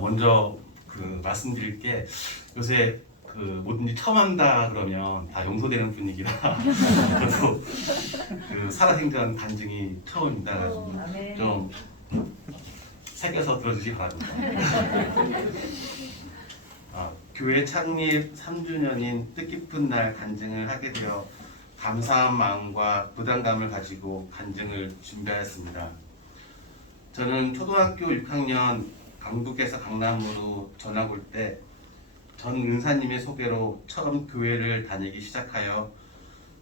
먼저 말씀드릴 게 요새 뭐든지 처음 한다 그러면 다 용서되는 분위기라 저도 살아생전 간증이 처음입니다. 그래서 좀 새겨서 들어주시기 바랍니다. 교회 창립 3주년인 뜻깊은 날 간증을 하게 되어 감사한 마음과 부담감을 가지고 간증을 준비하였습니다. 저는 초등학교 6학년 강북에서 강남으로 전학 올 때 전 은사님의 소개로 처음 교회를 다니기 시작하여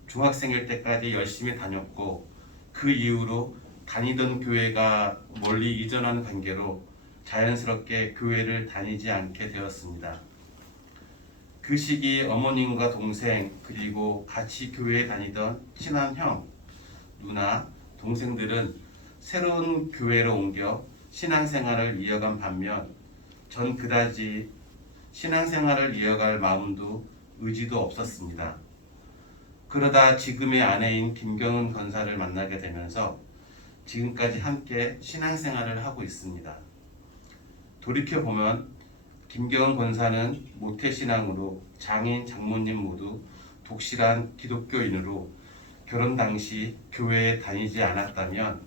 중학생일 때까지 열심히 다녔고, 그 이후로 다니던 교회가 멀리 이전한 관계로 자연스럽게 교회를 다니지 않게 되었습니다. 그 시기 어머님과 동생, 그리고 같이 교회에 다니던 친한 형, 누나, 동생들은 새로운 교회로 옮겨 신앙생활을 이어간 반면 전 그다지 신앙생활을 이어갈 마음도 의지도 없었습니다. 그러다 지금의 아내인 김경은 권사를 만나게 되면서 지금까지 함께 신앙생활을 하고 있습니다. 돌이켜보면 김경은 권사는 모태신앙으로 장인, 장모님 모두 독실한 기독교인으로 결혼 당시 교회에 다니지 않았다면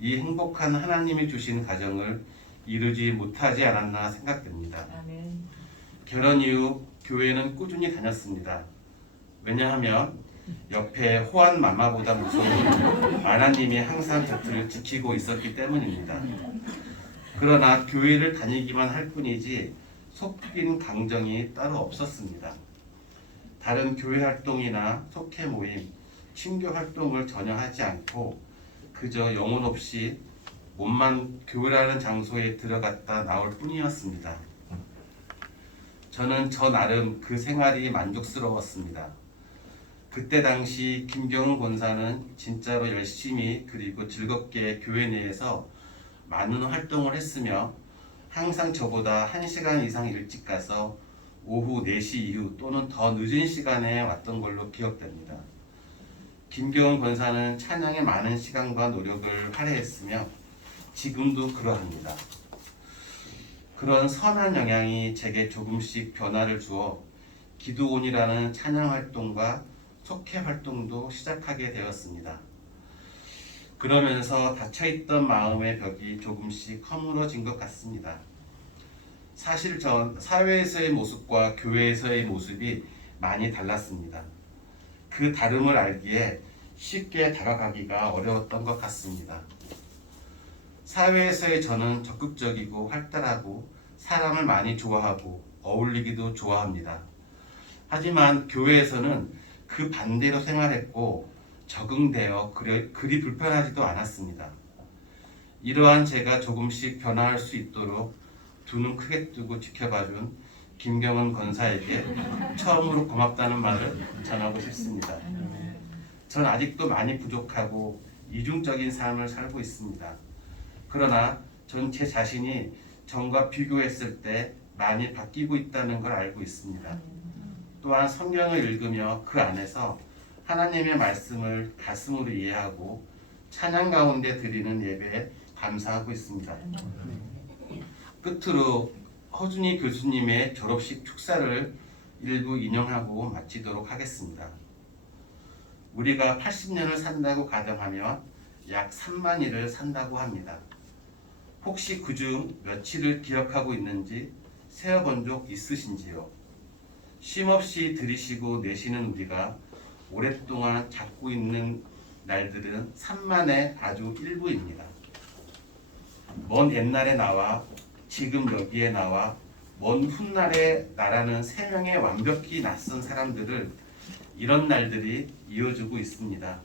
이 행복한 하나님이 주신 가정을 이루지 못하지 않았나 생각됩니다. 아멘. 결혼 이후 교회는 꾸준히 다녔습니다. 왜냐하면 옆에 호환 마마보다 무서운 하나님이 항상 곁을 지키고 있었기 때문입니다. 그러나 교회를 다니기만 할 뿐이지 속인 강정이 따로 없었습니다. 다른 교회 활동이나 속회 모임, 친교 활동을 전혀 하지 않고 그저 영혼 없이 몸만 교회라는 장소에 들어갔다 나올 뿐이었습니다. 저는 저 나름 그 생활이 만족스러웠습니다. 그때 당시 김경훈 권사는 진짜로 열심히 그리고 즐겁게 교회 내에서 많은 활동을 했으며 항상 저보다 1시간 이상 일찍 가서 오후 4시 이후 또는 더 늦은 시간에 왔던 걸로 기억됩니다. 김경훈 권사는 찬양에 많은 시간과 노력을 할애했으며 지금도 그러합니다. 그런 선한 영향이 제게 조금씩 변화를 주어 기도원이라는 찬양 활동과 속회 활동도 시작하게 되었습니다. 그러면서 닫혀있던 마음의 벽이 조금씩 허물어진 것 같습니다. 사실 전 사회에서의 모습과 교회에서의 모습이 많이 달랐습니다. 그 다름을 알기에 쉽게 다가가기가 어려웠던 것 같습니다. 사회에서의 저는 적극적이고 활달하고 사람을 많이 좋아하고 어울리기도 좋아합니다. 하지만 교회에서는 그 반대로 생활했고 적응되어 그리 불편하지도 않았습니다. 이러한 제가 조금씩 변화할 수 있도록 두 눈 크게 뜨고 지켜봐준 김경훈 권사에게 처음으로 고맙다는 말을 전하고 싶습니다. 전 아직도 많이 부족하고 이중적인 삶을 살고 있습니다. 그러나 전 제 자신이 전과 비교했을 때 많이 바뀌고 있다는 걸 알고 있습니다. 또한 성경을 읽으며 그 안에서 하나님의 말씀을 가슴으로 이해하고 찬양 가운데 드리는 예배에 감사하고 있습니다. 끝으로 허준희 교수님의 졸업식 축사를 일부 인용하고 마치도록 하겠습니다. 우리가 80년을 산다고 가정하면 약 3만일을 산다고 합니다. 혹시 그중 며칠을 기억하고 있는지 세어본 적 있으신지요? 쉼없이 들이쉬고 내쉬는 우리가 오랫동안 잡고 있는 날들은 3만의 아주 일부입니다. 먼 옛날에 나와 지금 여기에 나와 먼 훗날에 나라는 세 명의 완벽히 낯선 사람들을 이런 날들이 이어주고 있습니다.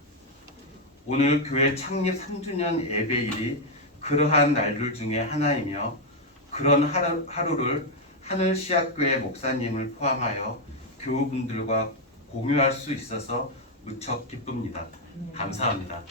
오늘 교회 창립 3주년 예배일이 그러한 날들 중에 하나이며 그런 하루를 하늘시학교회 목사님을 포함하여 교우분들과 공유할 수 있어서 무척 기쁩니다. 감사합니다.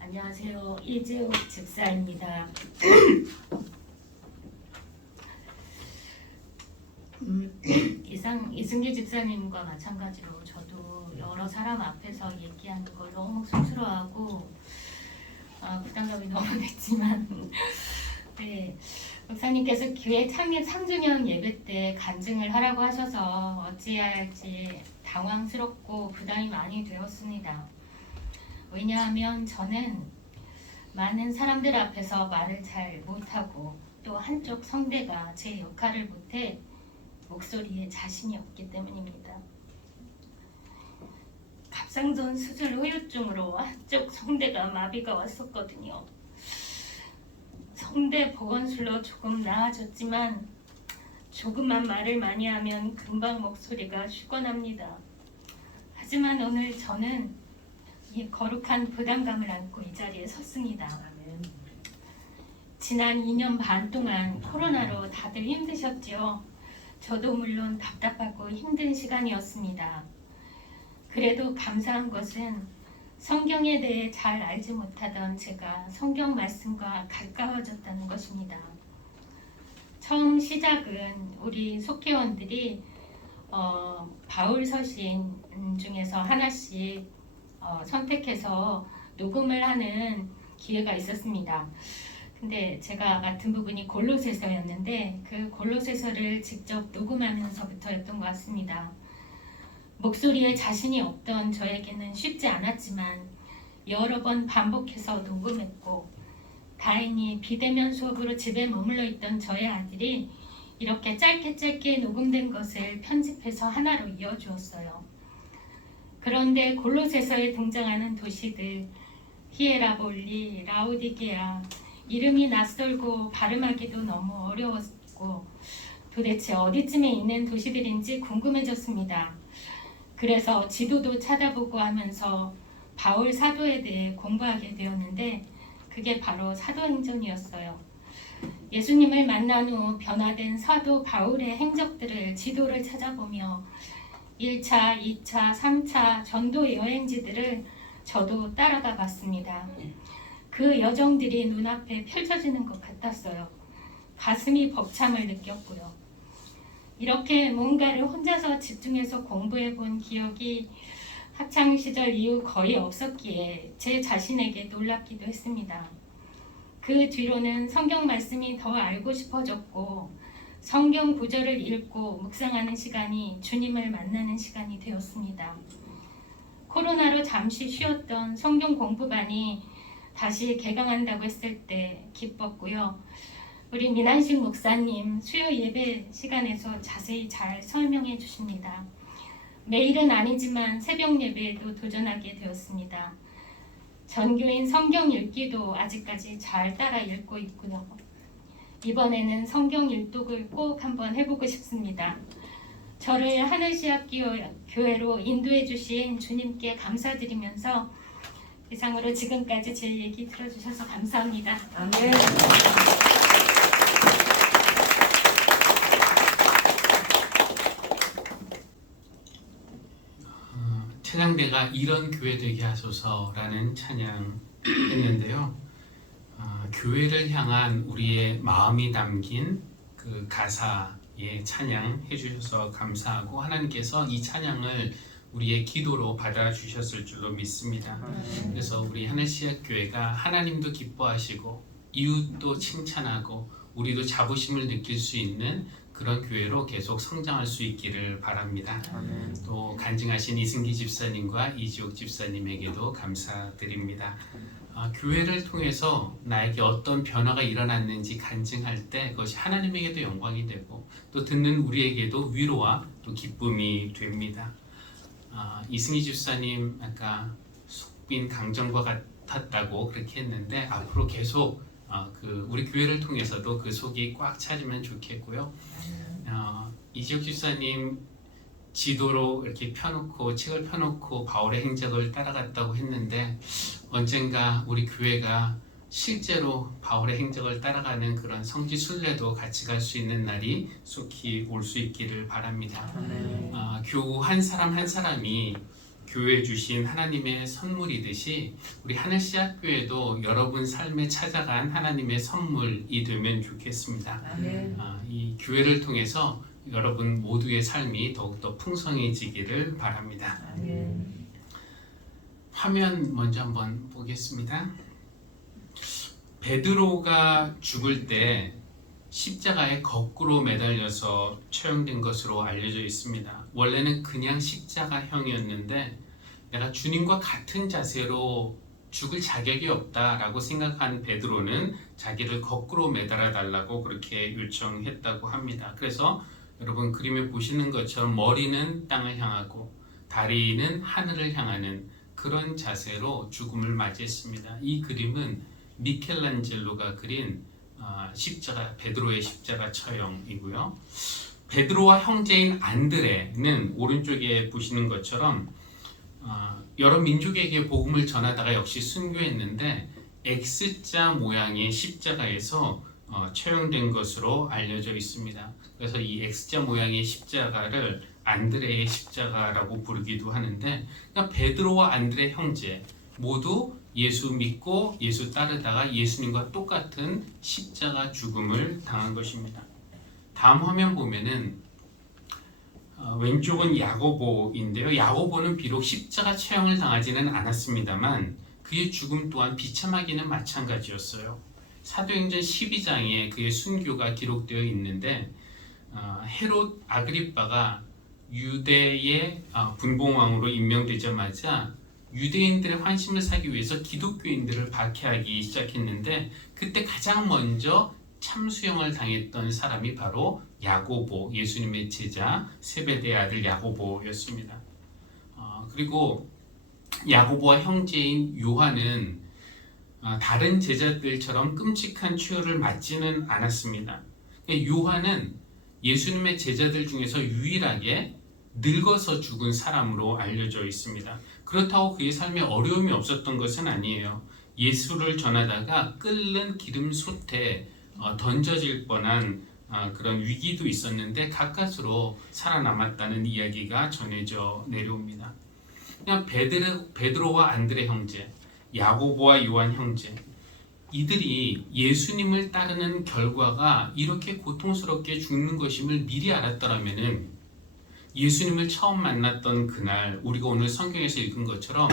안녕하세요. 이재욱 집사입니다. 이승기 집사님과 마찬가지로 저도 여러 사람 앞에서 얘기하는 걸 너무 쑥스러워하고 부담감이 너무 됐지만 네, 목사님께서 교회 창립 3주년 예배 때 간증을 하라고 하셔서 어찌해야 할지 당황스럽고 부담이 많이 되었습니다. 왜냐하면 저는 많은 사람들 앞에서 말을 잘 못하고 또 한쪽 성대가 제 역할을 못해 목소리에 자신이 없기 때문입니다. 갑상선 수술 후유증으로 한쪽 성대가 마비가 왔었거든요. 성대 보건술로 조금 나아졌지만 조금만 말을 많이 하면 금방 목소리가 쉬거납니다. 하지만 오늘 저는 이 거룩한 부담감을 안고 이 자리에 섰습니다. 지난 2년 반 동안 코로나로 다들 힘드셨죠? 저도 물론 답답하고 힘든 시간이었습니다. 그래도 감사한 것은 성경에 대해 잘 알지 못하던 제가 성경 말씀과 가까워졌다는 것입니다. 처음 시작은 우리 속회원들이 바울 서신 중에서 하나씩 선택해서 녹음을 하는 기회가 있었습니다. 근데 제가 맡은 부분이 골로새서였는데 그 골로새서를 직접 녹음하면서부터였던 것 같습니다. 목소리에 자신이 없던 저에게는 쉽지 않았지만 여러 번 반복해서 녹음했고 다행히 비대면 수업으로 집에 머물러 있던 저의 아들이 이렇게 짧게 녹음된 것을 편집해서 하나로 이어주었어요. 그런데 골로새서에 등장하는 도시들 히에라볼리, 라오디게아 이름이 낯설고 발음하기도 너무 어려웠고 도대체 어디쯤에 있는 도시들인지 궁금해졌습니다. 그래서 지도도 찾아보고 하면서 바울 사도에 대해 공부하게 되었는데 그게 바로 사도행전이었어요. 예수님을 만난 후 변화된 사도 바울의 행적들을 지도를 찾아보며 1차, 2차, 3차 전도 여행지들을 저도 따라가 봤습니다. 그 여정들이 눈앞에 펼쳐지는 것 같았어요. 가슴이 벅참을 느꼈고요. 이렇게 뭔가를 혼자서 집중해서 공부해 본 기억이 학창시절 이후 거의 없었기에 제 자신에게 놀랍기도 했습니다. 그 뒤로는 성경 말씀이 더 알고 싶어졌고 성경 구절을 읽고 묵상하는 시간이 주님을 만나는 시간이 되었습니다. 코로나로 잠시 쉬었던 성경 공부반이 다시 개강한다고 했을 때 기뻤고요. 우리 민한식 목사님 수요 예배 시간에서 자세히 잘 설명해 주십니다. 매일은 아니지만 새벽 예배에도 도전하게 되었습니다. 전교인 성경 읽기도 아직까지 잘 따라 읽고 있고요. 이번에는 성경 일독을 꼭 한번 해보고 싶습니다. 저를 하늘시학교회로 인도해 주신 주님께 감사드리면서 이상으로 지금까지 제 얘기 들어주셔서 감사합니다. 아멘. 찬양대가 이런 교회 되게 하소서라는 찬양 했는데요. 교회를 향한 우리의 마음이 담긴 그 가사에 찬양해 주셔서 감사하고 하나님께서 이 찬양을 우리의 기도로 받아주셨을 줄로 믿습니다. 그래서 우리 하늘시학교회가 하나님도 기뻐하시고 이웃도 칭찬하고 우리도 자부심을 느낄 수 있는 그런 교회로 계속 성장할 수 있기를 바랍니다. 또 간증하신 이승기 집사님과 이지옥 집사님에게도 감사드립니다. 교회를 통해서 나에게 어떤 변화가 일어났는지 간증할 때 그것이 하나님에게도 영광이 되고 또 듣는 우리에게도 위로와 또 기쁨이 됩니다. 이승기 집사님 아까 속빈 강정과 같았다고 그렇게 했는데 앞으로 계속 우리 교회를 통해서도 그 속이 꽉 차지면 좋겠고요. 이지옥 집사님 지도로 이렇게 펴놓고 책을 펴놓고 바울의 행적을 따라갔다고 했는데 언젠가 우리 교회가 실제로 바울의 행적을 따라가는 그런 성지 순례도 같이 갈 수 있는 날이 속히 올 수 있기를 바랍니다. 교우 한 사람 한 사람이 교회 주신 하나님의 선물이듯이 우리 하늘시학교회도 여러분 삶에 찾아간 하나님의 선물이 되면 좋겠습니다. 이 교회를 통해서 여러분 모두의 삶이 더욱더 풍성해지기를 바랍니다. 화면 먼저 한번 보겠습니다. 베드로가 죽을 때 십자가에 거꾸로 매달려서 처형된 것으로 알려져 있습니다. 원래는 그냥 십자가형이었는데 내가 주님과 같은 자세로 죽을 자격이 없다라고 생각한 베드로는 자기를 거꾸로 매달아 달라고 그렇게 요청했다고 합니다. 그래서 여러분 그림에 보시는 것처럼 머리는 땅을 향하고 다리는 하늘을 향하는 그런 자세로 죽음을 맞이했습니다. 이 그림은 미켈란젤로가 그린 십자가, 베드로의 십자가 처형이고요. 베드로와 형제인 안드레는 오른쪽에 보시는 것처럼 여러 민족에게 복음을 전하다가 역시 순교했는데 X자 모양의 십자가에서 처형된 것으로 알려져 있습니다. 그래서 이 X자 모양의 십자가를 안드레의 십자가라고 부르기도 하는데 그러니까 베드로와 안드레 형제 모두 예수 믿고 예수 따르다가 예수님과 똑같은 십자가 죽음을 당한 것입니다. 다음 화면 보면은 왼쪽은 야고보인데요. 야고보는 비록 십자가 처형을 당하지는 않았습니다만 그의 죽음 또한 비참하기는 마찬가지였어요. 사도행전 12장에 그의 순교가 기록되어 있는데 헤롯 아그리빠가 유대의 분봉왕으로 임명되자마자 유대인들의 환심을 사기 위해서 기독교인들을 박해하기 시작했는데 그때 가장 먼저 참수형을 당했던 사람이 바로 야고보, 예수님의 제자 세베대의 아들 야고보였습니다. 그리고 야고보와 형제인 요한은 다른 제자들처럼 끔찍한 추혈을 맞지는 않았습니다. 요한은 예수님의 제자들 중에서 유일하게 늙어서 죽은 사람으로 알려져 있습니다. 그렇다고 그의 삶에 어려움이 없었던 것은 아니에요. 예수를 전하다가 끓는 기름 솥에 던져질 뻔한 그런 위기도 있었는데 가까스로 살아남았다는 이야기가 전해져 내려옵니다. 그냥 베드로와 안드레 형제, 야고보와 요한 형제, 이들이 예수님을 따르는 결과가 이렇게 고통스럽게 죽는 것임을 미리 알았더라면은 예수님을 처음 만났던 그날 우리가 오늘 성경에서 읽은 것처럼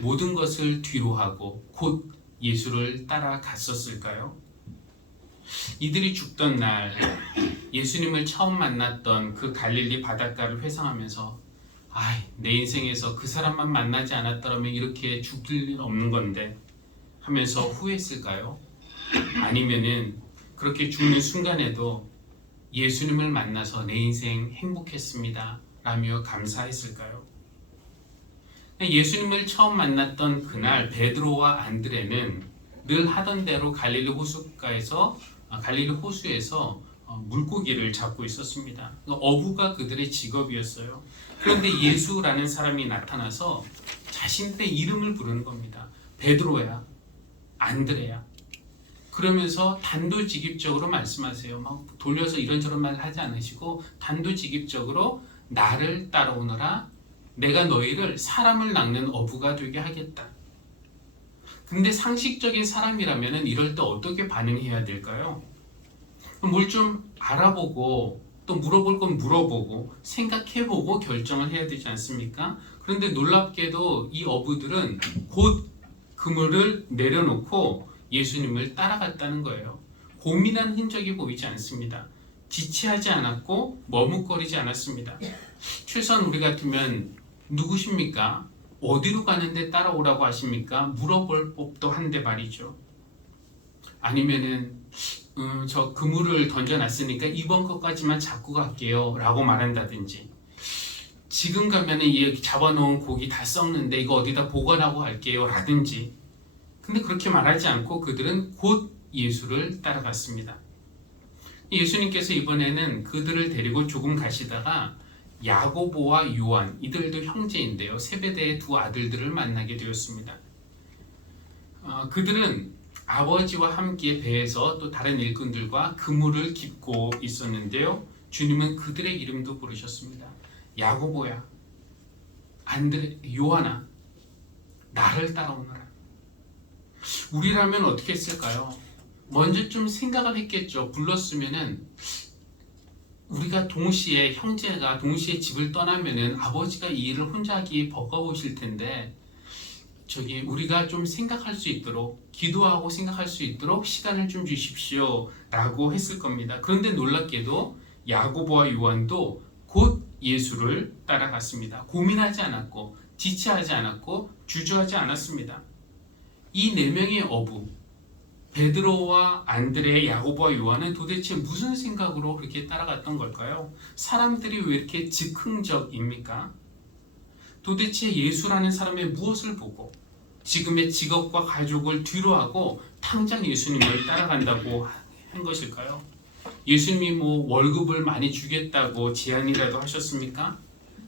모든 것을 뒤로하고 곧 예수를 따라갔었을까요? 이들이 죽던 날 예수님을 처음 만났던 그 갈릴리 바닷가를 회상하면서 내 인생에서 그 사람만 만나지 않았더라면 이렇게 죽을 일 없는 건데 하면서 후회했을까요? 아니면은 그렇게 죽는 순간에도 예수님을 만나서 내 인생 행복했습니다 라며 감사했을까요? 예수님을 처음 만났던 그날 베드로와 안드레는 늘 하던 대로 갈릴리 호수에서 물고기를 잡고 있었습니다. 어부가 그들의 직업이었어요. 그런데 예수라는 사람이 나타나서 자신의 이름을 부르는 겁니다. 베드로야, 안드레야. 그러면서 단도직입적으로 말씀하세요. 막 돌려서 이런저런 말 하지 않으시고 단도직입적으로 나를 따라오너라. 내가 너희를 사람을 낚는 어부가 되게 하겠다. 근데 상식적인 사람이라면 이럴 때 어떻게 반응해야 될까요? 뭘 좀 알아보고 또 물어볼 건 물어보고 생각해보고 결정을 해야 되지 않습니까? 그런데 놀랍게도 이 어부들은 곧 그물을 내려놓고 예수님을 따라갔다는 거예요. 고민한 흔적이 보이지 않습니다. 지체하지 않았고 머뭇거리지 않았습니다. 최소한 우리 같으면 누구십니까? 어디로 가는데 따라오라고 하십니까? 물어볼 법도 한데 말이죠. 아니면은 저 그물을 던져놨으니까 이번 것까지만 잡고 갈게요 라고 말한다든지, 지금 가면은 이 잡아놓은 고기 다 썩는데 이거 어디다 보관하고 갈게요 라든지. 근데 그렇게 말하지 않고 그들은 곧 예수를 따라갔습니다. 예수님께서 이번에는 그들을 데리고 조금 가시다가 야고보와 요한, 이들도 형제인데요, 세베대의 두 아들들을 만나게 되었습니다. 그들은 아버지와 함께 배에서 또 다른 일꾼들과 그물을 깃고 있었는데요, 주님은 그들의 이름도 부르셨습니다. 야고보야, 안드레, 요한아, 나를 따라오너라. 우리라면 어떻게 했을까요? 먼저 좀 생각을 했겠죠. 불렀으면은 우리가 동시에 형제가 동시에 집을 떠나면은 아버지가 이 일을 혼자 하기 버거우실 텐데 우리가 좀 생각할 수 있도록, 기도하고 생각할 수 있도록 시간을 좀 주십시오 라고 했을 겁니다. 그런데 놀랍게도 야고보와 요한도 곧 예수를 따라갔습니다. 고민하지 않았고 지체하지 않았고 주저하지 않았습니다. 이 네 명의 어부 베드로와 안드레, 야고보와 요한은 도대체 무슨 생각으로 그렇게 따라갔던 걸까요? 사람들이 왜 이렇게 즉흥적입니까? 도대체 예수라는 사람의 무엇을 보고 지금의 직업과 가족을 뒤로하고 당장 예수님을 따라간다고 한 것일까요? 예수님이 월급을 많이 주겠다고 제안이라도 하셨습니까?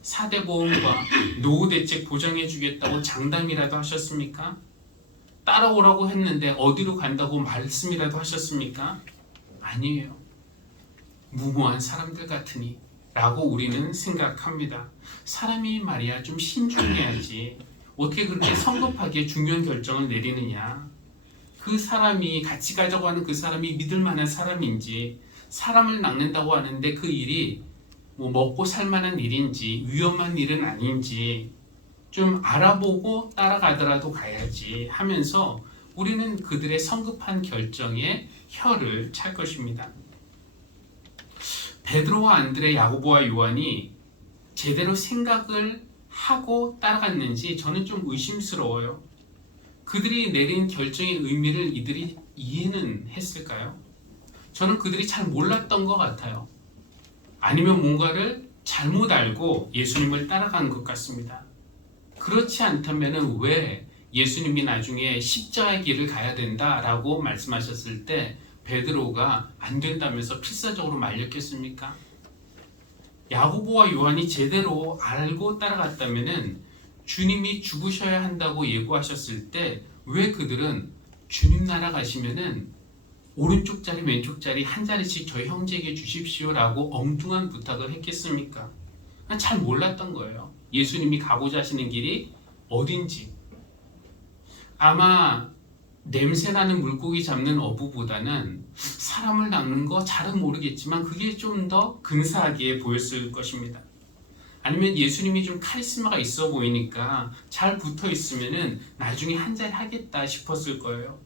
사대보험과 노후대책 보장해 주겠다고 장담이라도 하셨습니까? 따라오라고 했는데 어디로 간다고 말씀이라도 하셨습니까? 아니에요. 무모한 사람들 같으니 라고 우리는 생각합니다. 사람이 말이야 좀 신중해야지 어떻게 그렇게 성급하게 중요한 결정을 내리느냐. 그 사람이 같이 가자고 하는 그 사람이 믿을 만한 사람인지, 사람을 낚는다고 하는데 그 일이 먹고 살 만한 일인지 위험한 일은 아닌지 좀 알아보고 따라가더라도 가야지 하면서 우리는 그들의 성급한 결정에 혀를 찰 것입니다. 베드로와 안드레, 야고보와 요한이 제대로 생각을 하고 따라갔는지 저는 좀 의심스러워요. 그들이 내린 결정의 의미를 이들이 이해는 했을까요? 저는 그들이 잘 몰랐던 것 같아요. 아니면 뭔가를 잘못 알고 예수님을 따라간 것 같습니다. 그렇지 않다면 왜 예수님이 나중에 십자가의 길을 가야 된다라고 말씀하셨을 때 베드로가 안 된다면서 필사적으로 말렸겠습니까? 야고보와 요한이 제대로 알고 따라갔다면은 주님이 죽으셔야 한다고 예고하셨을 때 왜 그들은 주님 나라 가시면은 오른쪽 자리 왼쪽 자리 한 자리씩 저희 형제에게 주십시오라고 엉뚱한 부탁을 했겠습니까? 잘 몰랐던 거예요. 예수님이 가고자 하시는 길이 어딘지. 아마 냄새나는 물고기 잡는 어부보다는 사람을 낚는 거 잘은 모르겠지만 그게 좀 더 근사하게 보였을 것입니다. 아니면 예수님이 좀 카리스마가 있어 보이니까 잘 붙어 있으면은 나중에 한 자리 하겠다 싶었을 거예요.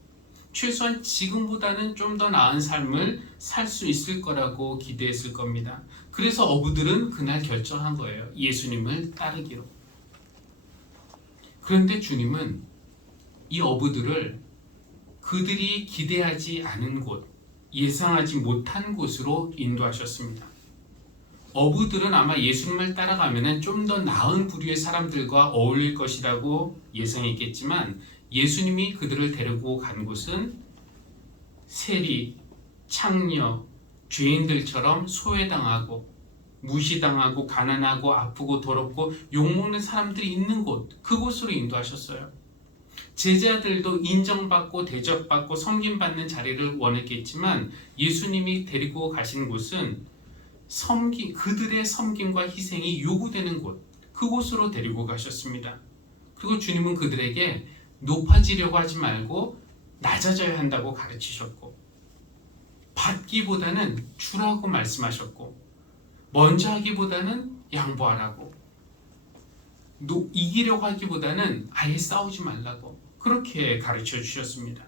최소한 지금보다는 좀 더 나은 삶을 살 수 있을 거라고 기대했을 겁니다. 그래서 어부들은 그날 결정한 거예요. 예수님을 따르기로. 그런데 주님은 이 어부들을 그들이 기대하지 않은 곳, 예상하지 못한 곳으로 인도하셨습니다. 어부들은 아마 예수님을 따라가면 좀 더 나은 부류의 사람들과 어울릴 것이라고 예상했겠지만 예수님이 그들을 데리고 간 곳은 세리, 창녀, 죄인들처럼 소외당하고 무시당하고 가난하고 아프고 더럽고 욕먹는 사람들이 있는 곳, 그곳으로 인도하셨어요. 제자들도 인정받고 대접받고 섬김받는 자리를 원했겠지만 예수님이 데리고 가신 곳은 그들의 섬김과 희생이 요구되는 곳, 그곳으로 데리고 가셨습니다. 그리고 주님은 그들에게 높아지려고 하지 말고 낮아져야 한다고 가르치셨고, 받기보다는 주라고 말씀하셨고, 먼저 하기보다는 양보하라고, 이기려고 하기보다는 아예 싸우지 말라고 그렇게 가르쳐 주셨습니다.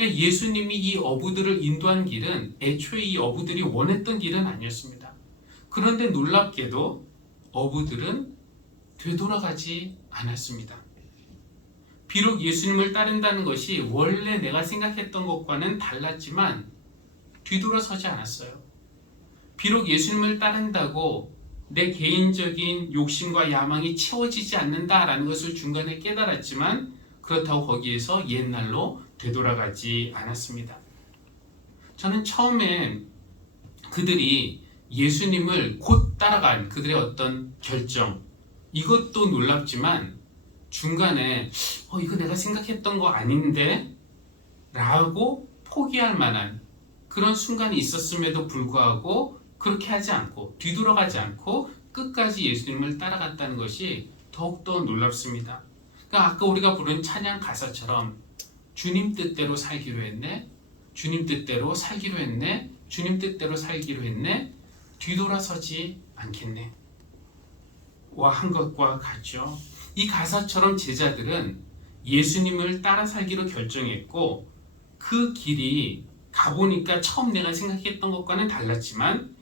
예수님이 이 어부들을 인도한 길은 애초에 이 어부들이 원했던 길은 아니었습니다. 그런데 놀랍게도 어부들은 되돌아가지 않았습니다. 비록 예수님을 따른다는 것이 원래 내가 생각했던 것과는 달랐지만 뒤돌아서지 않았어요. 비록 예수님을 따른다고 내 개인적인 욕심과 야망이 채워지지 않는다라는 것을 중간에 깨달았지만 그렇다고 거기에서 옛날로 되돌아가지 않았습니다. 저는 처음에 그들이 예수님을 곧 따라간 그들의 어떤 결정, 이것도 놀랍지만 중간에 이거 내가 생각했던 거 아닌데? 라고 포기할 만한 그런 순간이 있었음에도 불구하고 그렇게 하지 않고 뒤돌아가지 않고 끝까지 예수님을 따라갔다는 것이 더욱더 놀랍습니다. 그러니까 아까 우리가 부른 찬양 가사처럼 주님 뜻대로 살기로 했네, 주님 뜻대로 살기로 했네, 주님 뜻대로 살기로 했네, 뒤돌아서지 않겠네 와 한 것과 같죠. 이 가사처럼 제자들은 예수님을 따라 살기로 결정했고 그 길이 가보니까 처음 내가 생각했던 것과는 달랐지만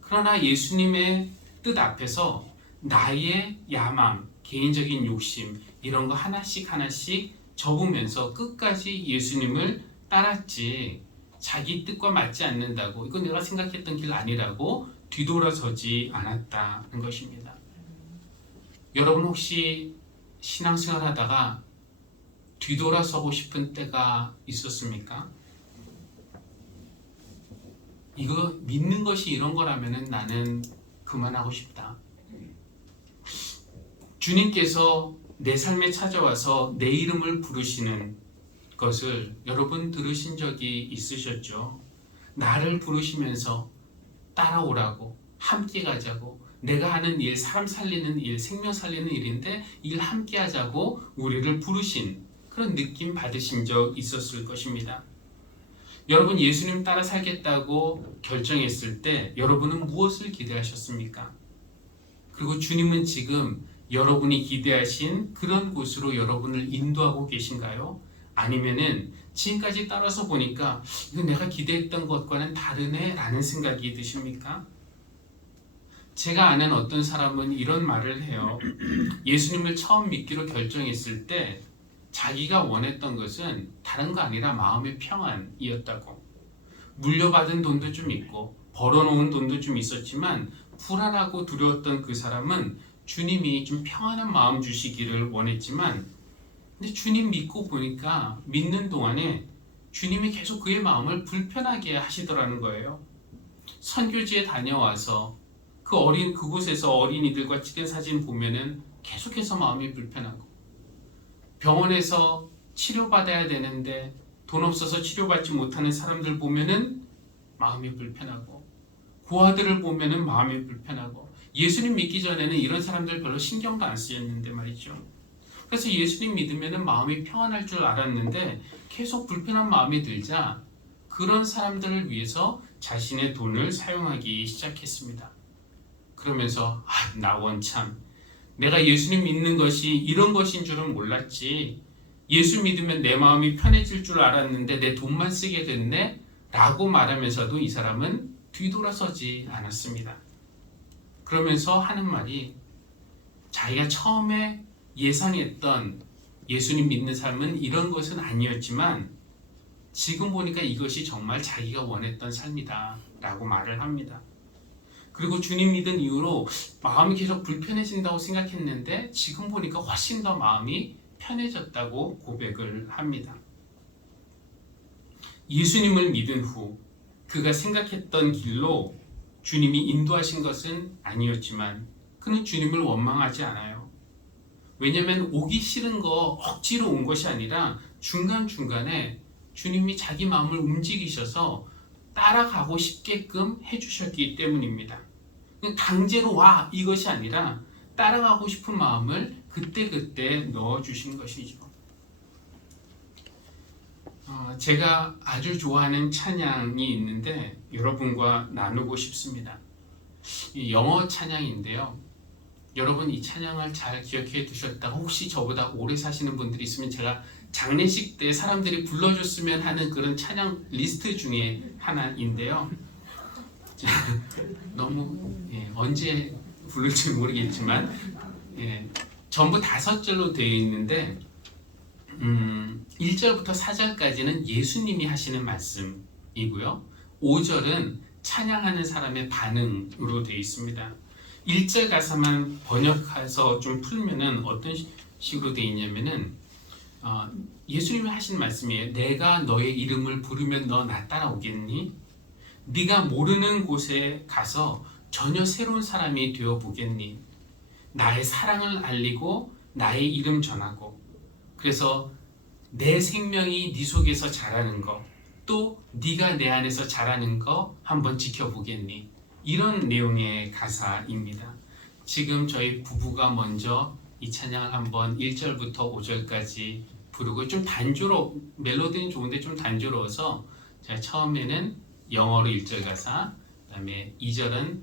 그러나 예수님의 뜻 앞에서 나의 야망, 개인적인 욕심 이런 거 하나씩 하나씩 접으면서 끝까지 예수님을 따랐지 자기 뜻과 맞지 않는다고 이건 내가 생각했던 길 아니라고 뒤돌아서지 않았다는 것입니다. 여러분 혹시 신앙생활 하다가 뒤돌아서고 싶은 때가 있었습니까? 이거 믿는 것이 이런 거라면 나는 그만하고 싶다. 주님께서 내 삶에 찾아와서 내 이름을 부르시는 것을 여러분 들으신 적이 있으셨죠? 나를 부르시면서 따라오라고, 함께 가자고, 내가 하는 일, 사람 살리는 일, 생명 살리는 일인데 일 함께 하자고 우리를 부르신 그런 느낌 받으신 적 있었을 것입니다. 여러분 예수님 따라 살겠다고 결정했을 때 여러분은 무엇을 기대하셨습니까? 그리고 주님은 지금 여러분이 기대하신 그런 곳으로 여러분을 인도하고 계신가요? 아니면은 지금까지 따라서 보니까 이거 내가 기대했던 것과는 다르네 라는 생각이 드십니까? 제가 아는 어떤 사람은 이런 말을 해요. 예수님을 처음 믿기로 결정했을 때 자기가 원했던 것은 다른 거 아니라 마음의 평안이었다고. 물려받은 돈도 좀 있고 벌어놓은 돈도 좀 있었지만 불안하고 두려웠던 그 사람은 주님이 좀 평안한 마음 주시기를 원했지만 근데 주님 믿고 보니까 믿는 동안에 주님이 계속 그의 마음을 불편하게 하시더라는 거예요. 선교지에 다녀와서 그곳에서 어린이들과 찍은 사진 보면은 계속해서 마음이 불편하고, 병원에서 치료받아야 되는데 돈 없어서 치료받지 못하는 사람들 보면은 마음이 불편하고, 고아들을 보면은 마음이 불편하고, 예수님 믿기 전에는 이런 사람들 별로 신경도 안 쓰였는데 말이죠. 그래서 예수님 믿으면은 마음이 평안할 줄 알았는데 계속 불편한 마음이 들자 그런 사람들을 위해서 자신의 돈을 사용하기 시작했습니다. 그러면서 나 원참 내가 예수님 믿는 것이 이런 것인 줄은 몰랐지. 예수 믿으면 내 마음이 편해질 줄 알았는데 내 돈만 쓰게 됐네? 라고 말하면서도 이 사람은 뒤돌아서지 않았습니다. 그러면서 하는 말이, 자기가 처음에 예상했던 예수님 믿는 삶은 이런 것은 아니었지만 지금 보니까 이것이 정말 자기가 원했던 삶이다 라고 말을 합니다. 그리고 주님 믿은 이후로 마음이 계속 불편해진다고 생각했는데 지금 보니까 훨씬 더 마음이 편해졌다고 고백을 합니다. 예수님을 믿은 후 그가 생각했던 길로 주님이 인도하신 것은 아니었지만 그는 주님을 원망하지 않아요. 왜냐하면 오기 싫은 거 억지로 온 것이 아니라 중간중간에 주님이 자기 마음을 움직이셔서 따라가고 싶게끔 해주셨기 때문입니다. 강제로 와 이것이 아니라 따라가고 싶은 마음을 그때그때 넣어주신 것이죠. 제가 아주 좋아하는 찬양이 있는데 여러분과 나누고 싶습니다. 영어 찬양인데요. 여러분 이 찬양을 잘 기억해 두셨다가 혹시 저보다 오래 사시는 분들이 있으면 제가 장례식 때 사람들이 불러줬으면 하는 그런 찬양 리스트 중에 하나인데요. 너무 언제 부를지 모르겠지만 전부 5절로 되어 있는데 1절부터 4절까지는 예수님이 하시는 말씀이고요. 5절은 찬양하는 사람의 반응으로 되어 있습니다. 1절 가사만 번역해서 좀 풀면은 어떤 식으로 되어 있냐면은 예수님이 하신 말씀이에요. 내가 너의 이름을 부르면 너 나 따라오겠니? 네가 모르는 곳에 가서 전혀 새로운 사람이 되어보겠니? 나의 사랑을 알리고 나의 이름 전하고, 그래서 내 생명이 네 속에서 자라는 거, 또 네가 내 안에서 자라는 거 한번 지켜보겠니? 이런 내용의 가사입니다. 지금 저희 부부가 먼저 이 찬양을 한번 1절부터 5절까지 부르고, 좀 멜로디는 좋은데 좀 단조로워서 제가 처음에는 영어로 1절 가사, 그 다음에 2절은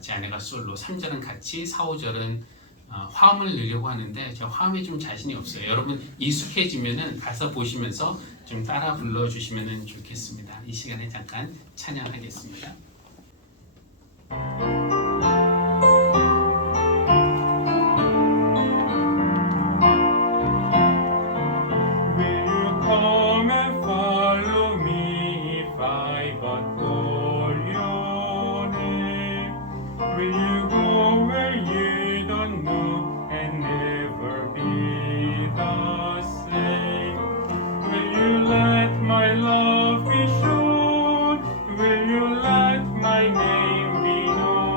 제 아내가 솔로, 3절은 같이, 4, 5절은 화음을 넣으려고 하는데 제가 화음에 좀 자신이 없어요. 여러분 익숙해지면은 가사 보시면서 좀 따라 불러주시면 좋겠습니다. 이 시간에 잠깐 찬양하겠습니다. My love be shown, will you let my name be known?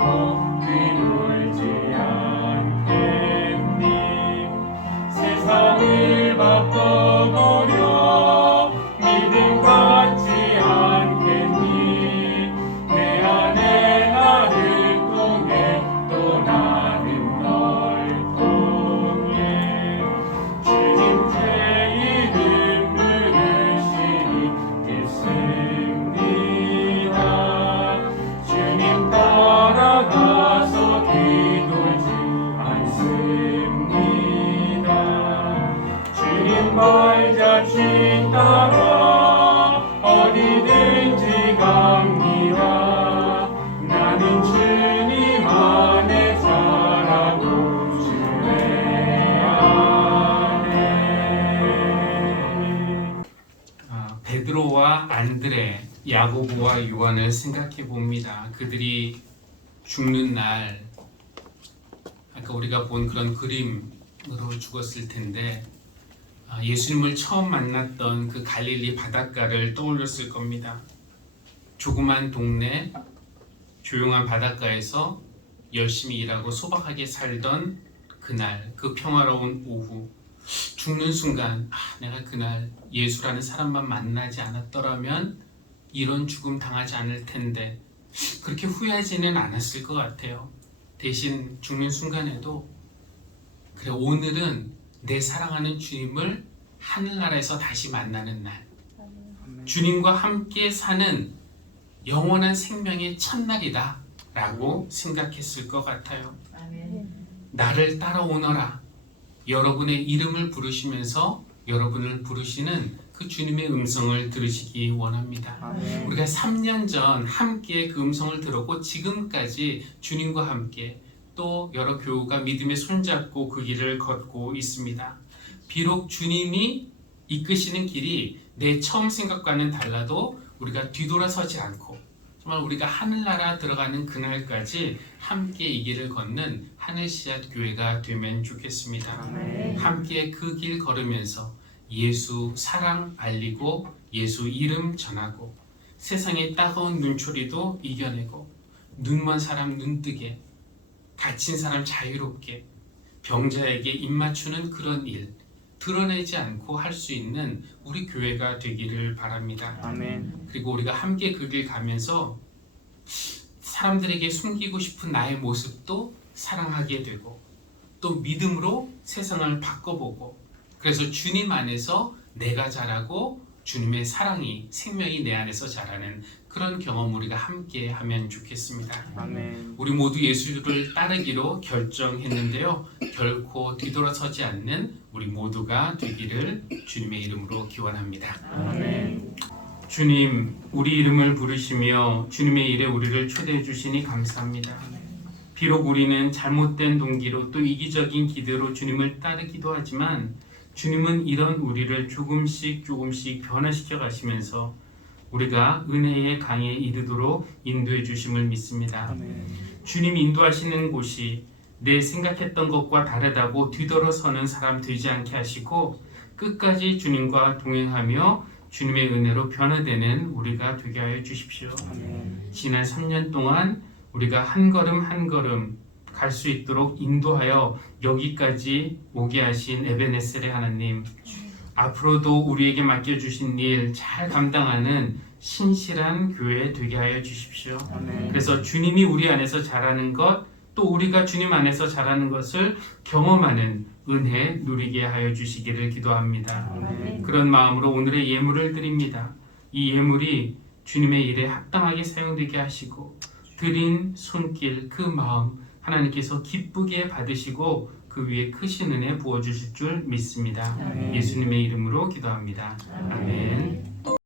버리고 뒤돌지 않겠니. 세상을 바꿔버려 믿음 갖지 않겠니. 내 안에 나를 통해 또 나는 널 통해 주님 제 이름 부르시니 듣습니다. 주님 따라가서 뒤돌지 않습니다. 주님 발자취 따라 어디든지 갑니다. 나는 주님 안에 자라고 주의 안에. 베드로와 안드레, 야고보와 요한을 생각해 봅니다. 그들이 죽는 날, 아까 우리가 본 그런 그림으로 죽었을 텐데 예수님을 처음 만났던 그 갈릴리 바닷가를 떠올렸을 겁니다. 조그만 동네, 조용한 바닷가에서 열심히 일하고 소박하게 살던 그날, 그 평화로운 오후, 죽는 순간 내가 그날 예수라는 사람만 만나지 않았더라면 이런 죽음 당하지 않을 텐데 그렇게 후회하지는 않았을 것 같아요. 대신 죽는 순간에도 그래, 오늘은 내 사랑하는 주님을 하늘나라에서 다시 만나는 날, 주님과 함께 사는 영원한 생명의 첫날이다 라고 생각했을 것 같아요. 나를 따라오너라, 여러분의 이름을 부르시면서 여러분을 부르시는 그 주님의 음성을 들으시기 원합니다. 우리가 3년 전 함께 그 음성을 들었고 지금까지 주님과 함께 또 여러 교우가 믿음의 손잡고 그 길을 걷고 있습니다. 비록 주님이 이끄시는 길이 내 처음 생각과는 달라도 우리가 뒤돌아서지 않고 정말 우리가 하늘나라 들어가는 그날까지 함께 이 길을 걷는 하늘씨앗 교회가 되면 좋겠습니다. 함께 그 길 걸으면서 예수 사랑 알리고 예수 이름 전하고 세상의 따가운 눈초리도 이겨내고 눈먼 사람 눈뜨게, 갇힌 사람 자유롭게, 병자에게 입 맞추는 그런 일 드러내지 않고 할 수 있는 우리 교회가 되기를 바랍니다. 아멘. 그리고 우리가 함께 그 길 가면서 사람들에게 숨기고 싶은 나의 모습도 사랑하게 되고 또 믿음으로 세상을 바꿔보고, 그래서 주님 안에서 내가 자라고 주님의 사랑이, 생명이 내 안에서 자라는 그런 경험 우리가 함께 하면 좋겠습니다. 아멘. 우리 모두 예수를 따르기로 결정했는데요, 결코 뒤돌아서지 않는 우리 모두가 되기를 주님의 이름으로 기원합니다. 아멘. 주님, 우리 이름을 부르시며 주님의 일에 우리를 초대해 주시니 감사합니다. 비록 우리는 잘못된 동기로 또 이기적인 기대로 주님을 따르기도 하지만 주님은 이런 우리를 조금씩 변화시켜 가시면서 우리가 은혜의 강에 이르도록 인도해 주심을 믿습니다. 아멘. 주님 인도하시는 곳이 내 생각했던 것과 다르다고 뒤돌아서는 사람 되지 않게 하시고 끝까지 주님과 동행하며 주님의 은혜로 변화되는 우리가 되게 하여 주십시오. 아멘. 지난 3년 동안 우리가 한 걸음 한 걸음 갈 수 있도록 인도하여 여기까지 오게 하신 에베네셀의 하나님, 앞으로도 우리에게 맡겨주신 일 잘 감당하는 신실한 교회 되게 하여 주십시오. 아멘. 그래서 주님이 우리 안에서 자라는 것, 또 우리가 주님 안에서 자라는 것을 경험하는 은혜 누리게 하여 주시기를 기도합니다. 아멘. 그런 마음으로 오늘의 예물을 드립니다. 이 예물이 주님의 일에 합당하게 사용되게 하시고 드린 손길, 그 마음 하나님께서 기쁘게 받으시고 그 위에 크신 은혜 부어주실 줄 믿습니다. 아멘. 예수님의 이름으로 기도합니다. 아멘.